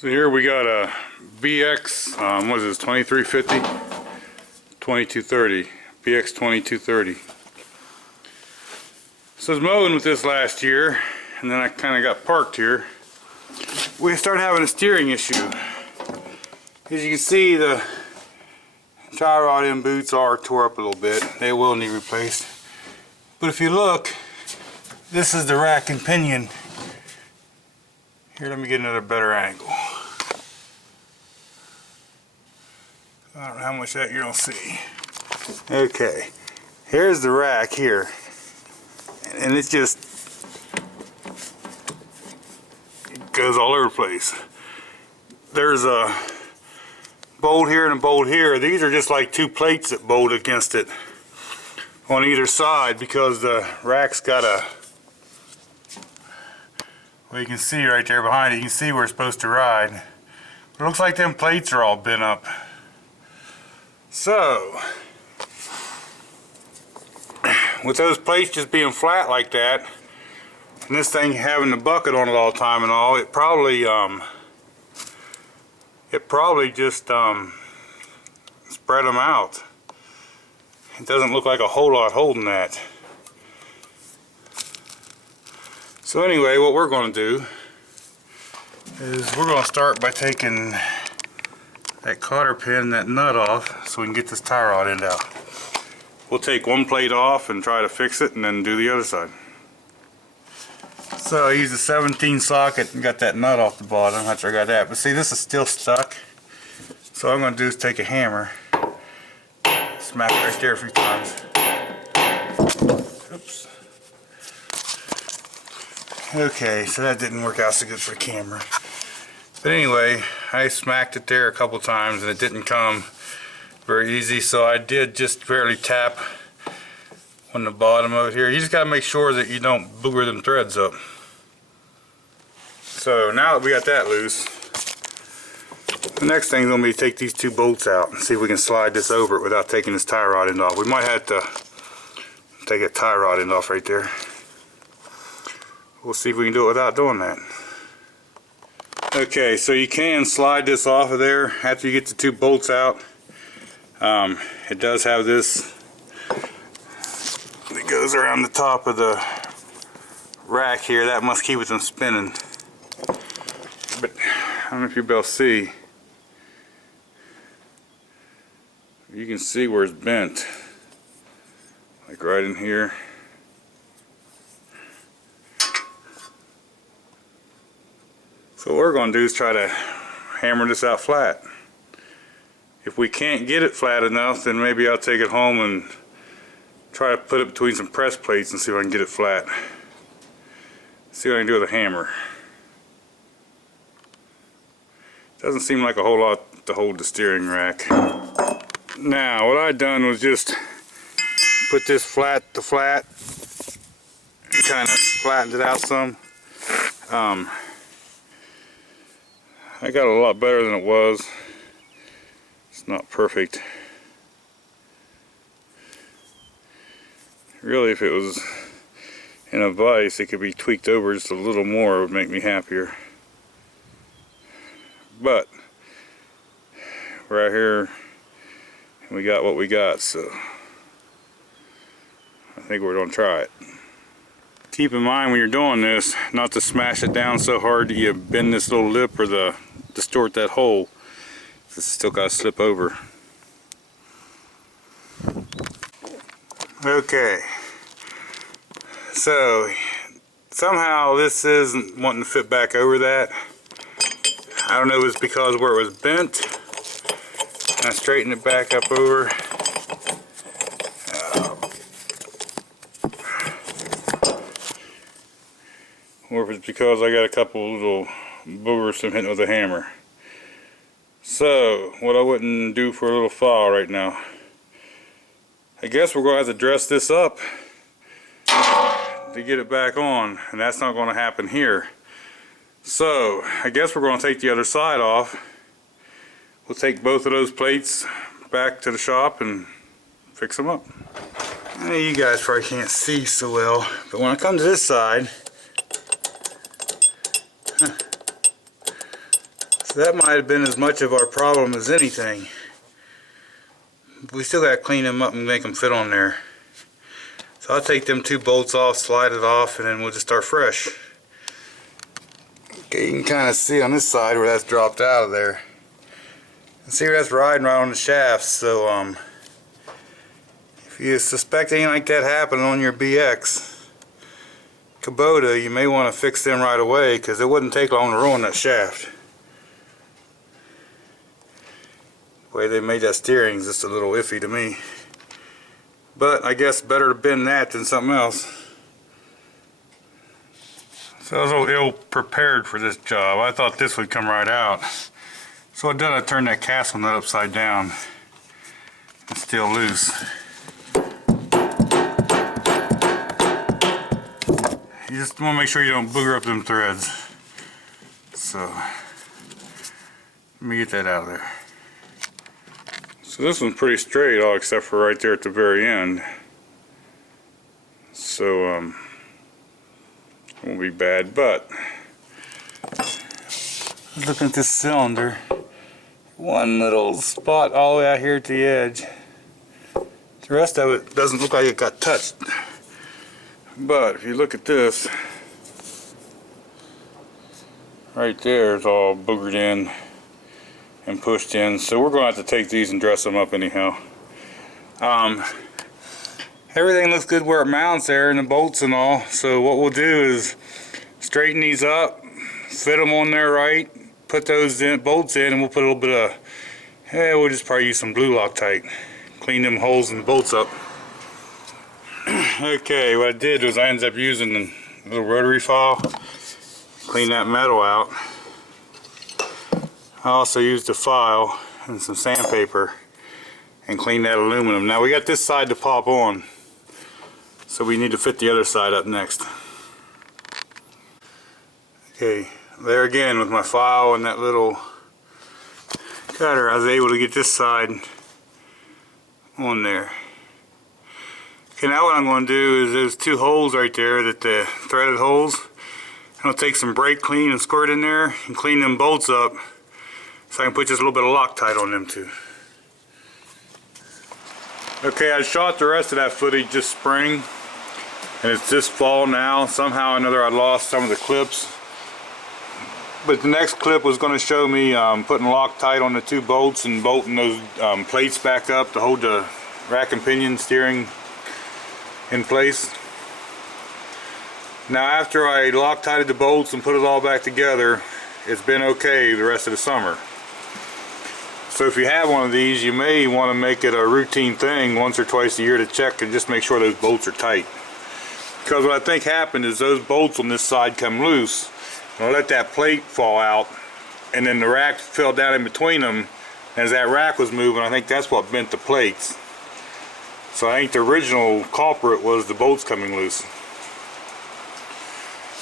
So here we got a BX, what is this, 2350? 2230, BX 2230. So I was mowing with this last year, and then I kind of got parked here. We started having a steering issue. As you can see, the tie rod end boots are tore up a little bit. They will need replaced. But if you look, this is the rack and pinion. Here, let me get another better angle. I don't know how much that you don't see. Okay, here's the rack here, and it just goes all over the place. There's a bolt here and a bolt here. These are just like two plates that bolt against it on either side because the rack's got a, well, you can see right there behind it, you can see where it's supposed to ride. It looks like them plates are all bent up. So, with those plates just being flat like that, and this thing having the bucket on it all the time and all, it probably just spread them out. It doesn't look like a whole lot holding that. So anyway, what we're going to do is we're going to start by taking that cotter pin, that nut off, so we can get this tie rod end out. We'll take one plate off and try to fix it and then do the other side. So I used a 17 socket and got that nut off the bottom after I got that. But see, this is still stuck. So what I'm going to do is take a hammer, smack it right there a few times. Oops. Okay, so that didn't work out so good for the camera. But anyway, I smacked it there a couple times and it didn't come very easy, so I did just barely tap on the bottom of it here. You just got to make sure that you don't booger them threads up. So now that we got that loose, the next thing is going to be to take these two bolts out and see if we can slide this over it without taking this tie rod end off. We might have to take a tie rod end off right there. We'll see if we can do it without doing that. Okay, so you can slide this off of there after you get the two bolts out. It does have this that goes around the top of the rack here. That must keep it from spinning. But I don't know if you'll be able to see. You can see where it's bent, like right in here. So what we're going to do is try to hammer this out flat. If we can't get it flat enough, then maybe I'll take it home and try to put it between some press plates and see if I can get it flat. See what I can do with a hammer. Doesn't seem like a whole lot to hold the steering rack. Now what I done was just put this flat to flat and kind of flattened it out some. I got a lot better than it was. It's not perfect. Really, if it was in a vise, it could be tweaked over just a little more. It would make me happier. But we're out here and we got what we got, so I think we're going to try it. Keep in mind when you're doing this not to smash it down so hard that you bend this little lip or distort that hole. It's still got to slip over. Okay, so somehow this isn't wanting to fit back over that. I don't know if it's because where it was bent. I straightened it back up over. Or if it's because I got a couple little boogers from hitting with a hammer. So, what I wouldn't do for a little file right now. I guess we're going to have to dress this up to get it back on, and that's not going to happen here. So, I guess we're going to take the other side off. We'll take both of those plates back to the shop and fix them up. Now, you guys probably can't see so well, but when I come to this side, So that might have been as much of our problem as anything. We still got to clean them up and make them fit on there. So I'll take them 2 bolts off, slide it off, and then we'll just start fresh. Okay, you can kind of see on this side where that's dropped out of there. And see where that's riding right on the shafts. So if you suspect anything like that happening on your BX Kubota, you may want to fix them right away, because it wouldn't take long to ruin that shaft. The way they made that steering is just a little iffy to me. But I guess better to bend that than something else. So I was a little ill prepared for this job. I thought this would come right out. So what I did, I turned that castle nut upside down. It's still loose. You just want to make sure you don't booger up them threads. So let me get that out of there. So this one's pretty straight, all except for right there at the very end. So won't be bad, but looking at this cylinder, one little spot all the way out here at the edge. The rest of it doesn't look like it got touched. But if you look at this, right there is all boogered in and pushed in. So we're going to have to take these and dress them up anyhow. Everything looks good where it mounts there, and the bolts and all. So what we'll do is straighten these up, fit them on there right, put those bolts in, and we'll put a little bit of, we'll just probably use some blue Loctite, clean them holes and bolts up. Okay, what I did was I ended up using a little rotary file, clean that metal out. I also used a file and some sandpaper and clean that aluminum. Now we got this side to pop on, so we need to fit the other side up next. Okay, there again with my file and that little cutter, I was able to get this side on there. Okay, now what I'm going to do is there's 2 holes right there, that the threaded holes. I'll take some brake clean and squirt in there and clean them bolts up, so I can put just a little bit of Loctite on them too. Okay, I shot the rest of that footage this spring, and it's this fall now. Somehow or another I lost some of the clips. But the next clip was going to show me putting Loctite on the 2 bolts and bolting those plates back up to hold the rack and pinion steering in place. Now after I Loctited the bolts and put it all back together, it's been okay the rest of the summer. So if you have one of these, you may want to make it a routine thing once or twice a year to check and just make sure those bolts are tight. Because what I think happened is those bolts on this side come loose, and I let that plate fall out, and then the rack fell down in between them. As that rack was moving, I think that's what bent the plates. So I think the original culprit was the bolts coming loose.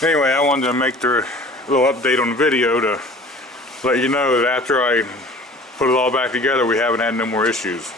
Anyway, I wanted to make the little update on the video to let you know that after I put it all back together, we haven't had no more issues.